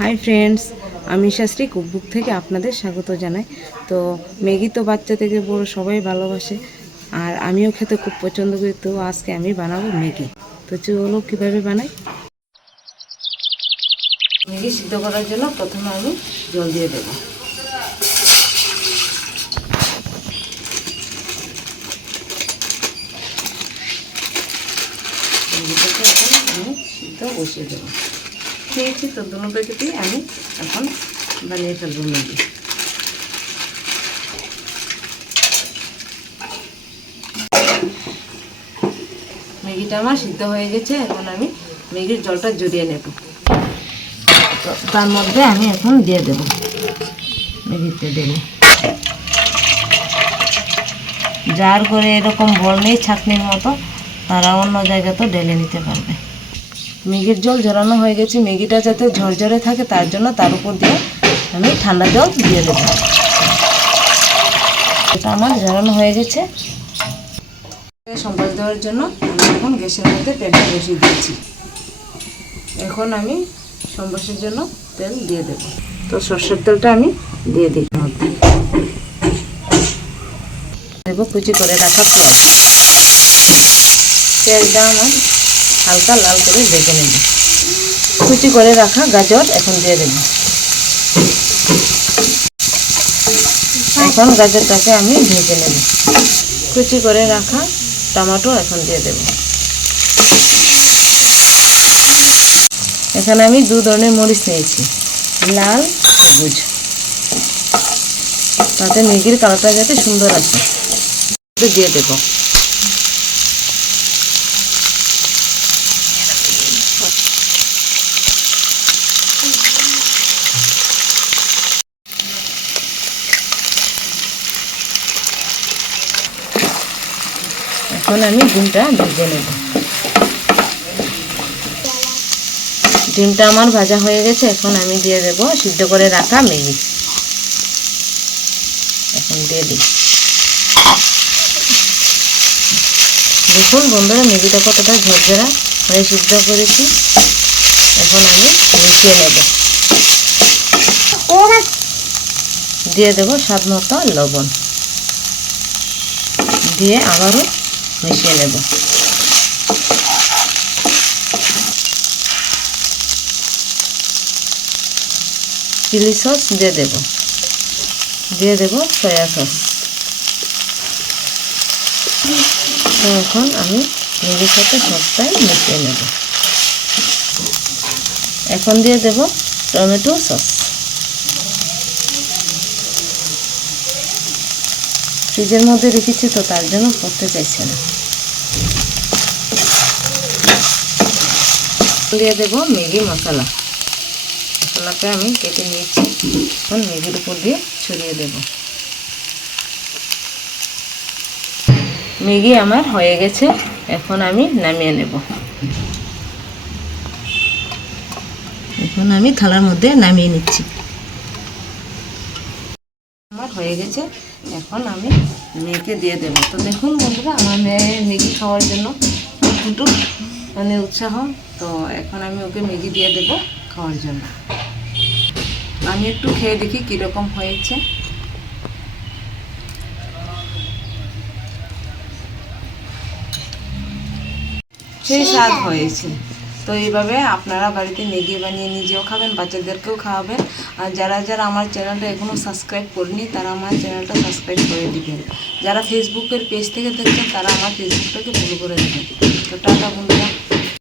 Hi friends, আমি Shastri cookbook থেকে আপনাদের স্বাগত জানাই। তো ম্যাগি তো বাচ্চা থেকে বড় সবাই ভালোবাসে, আর আমিও খেতে খুব পছন্দ করি। তো আজকে আমি বানাবো ম্যাগি। তো চলো কীভাবে বানাই। ম্যাগি সিদ্ধ করার জন্য প্রথমে আমি জল দিয়ে দেবো। ম্যাগিটাকে এখন আমি সিদ্ধ বসিয়ে দেবো। খেয়েছি তো দুটো প্যাকেটই আমি এখন বানিয়ে ফেলবো ম্যাগি। ম্যাগিটা আমার সিদ্ধ হয়ে গেছে। এখন আমি ম্যাগির জলটা জড়িয়ে নেব। তো তার মধ্যে আমি এখন দিয়ে দেব ম্যাগিতে ঢেলে। যার করে এরকম বল নেই ছাঁকনির মতো, তারা অন্য জায়গাতেও ঢেলে নিতে পারবে। ম্যাগির জল ঝরানো হয়ে গেছে। ম্যাগিটা যাতে ঝরঝরে থাকে তার জন্য তার উপর দিয়ে আমি ঠান্ডা জল দিয়ে দেবো। এটা আমার ঝরানো হয়ে গেছে। সম্বাস দেওয়ার জন্য আমি এখন গ্যাসের মধ্যে প্যানটা বসিয়ে দিয়েছি। এখন আমি সম্বাসের জন্য তেল দিয়ে দেব। তো সরষের তেলটা আমি দিয়ে দিই মধ্যে দেব কুচি করে রাখা পেঁয়াজ। পেঁয়াজটা আমার হালকা লাল করে ভেজে নেব। কুচি করে রাখা গাজর এখন দিয়ে দেব। এখন গাজরটাকে আমি ভেজে নেব। কুচি করে রাখা টমেটো এখন দিয়ে দেব। এখানে আমি দু ধরনের মরিচ নিয়েছি, লাল সবুজ, তাতে ম্যাগির কালারটা যাতে সুন্দর আসে দিয়ে দেব। এখন আমি ডিমটা ভেজে নেব। ডিমটা আমার ভাজা হয়ে গেছে। এখন আমি দিয়ে দেব সিদ্ধ করে রাখা ম্যাগি। এখন দিয়ে দিই। দেখুন বন্ধুরা, ম্যাগিটা কতটা ঝরঝরা হয়ে সিদ্ধ করেছি। এখন আমি মিশিয়ে নেব। দিয়ে দেব স্বাদ মতো লবণ, দিয়ে আবারও মিশিয়ে নেব। চিলি সস দিয়ে দেব, দিয়ে দেব সয়া সস। তো এখন আমি ম্যাগির সাথে সসটাই মিশিয়ে নেব। এখন দিয়ে দেব টমেটো সস। ফ্রিজের মধ্যে রেখেছি তো তার জন্য করতে চাইছে না। দিয়ে দেব ম্যাগি মশলা। মশলাটা আমি কেটে নিয়েছি। এখন ম্যাগির উপর দিয়ে ছড়িয়ে দেব। ম্যাগি আমার হয়ে গেছে। এখন আমি নামিয়ে নেব। এখন আমি থালার মধ্যে নামিয়ে নিচ্ছি। আমার হয়ে গেছে। এখন আমি মেয়েকে দিয়ে দেব। তো দেখুন বন্ধুরা, আমার মেয়ে ম্যাগি খাওয়ার জন্য একটু উৎসাহ। তো এখন আমি ওকে ম্যাগি দিয়ে দেব খাওয়ার জন্য। আমি একটু খেয়ে দেখি কীরকম হয়েছে। সেই স্বাদ হয়েছে। তো এইভাবে আপনারা বাড়িতে ম্যাগি বানিয়ে নিজেও খাবেন, বাচ্চাদেরকেও খাওয়াবেন। আর যারা যারা আমার চ্যানেলটা এখনও সাবস্ক্রাইব করেনি তারা আমার চ্যানেলটা সাবস্ক্রাইব করে দিবেন। যারা ফেসবুকের পেজ থেকে দেখছেন তারা আমার ফেসবুকটাকে ফলো করে দেবেন। তো টাটা বন্ধুরা।